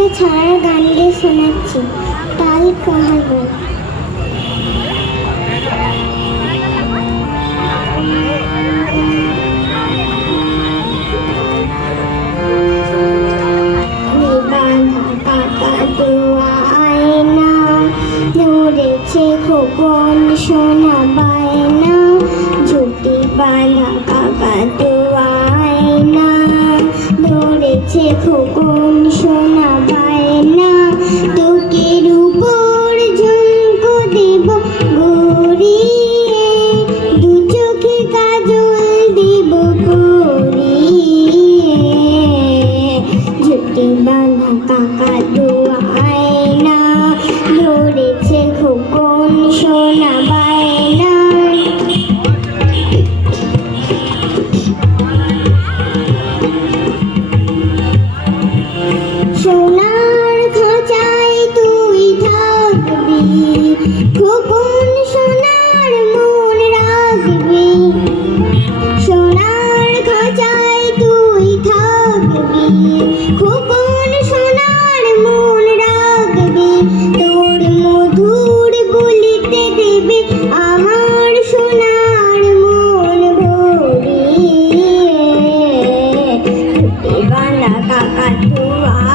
একটা ছাড়া গান গিয়ে শোনাচ্ছি, তাল কাহার বল। ধরেছে খোকন সোনা বায়না, ঝুটি বাঁধা কাকাতুয়া আয়না। ধরেছে খোকন সোনা বায়না, তোকের উপর ঝুমকো দেব গড়িয়ে, দু চোখে কাজল দেব করিয়ে। ঝুটি বাঁধা কাকাতুয়া আয়না, ধরেছে খোকন সোনা বায়না। সোনার খাঁচায় তুই থাকবি, খোকন সোনার মন রাখবি। সোনার খাঁচায় তুই থাকবি, খোকন সোনার মন রাখবি। তোর মধুর বলিতে দেবে আমার সোনার মন ভরিয়ে। ঝুটি বাঁধা কাকাতুয়া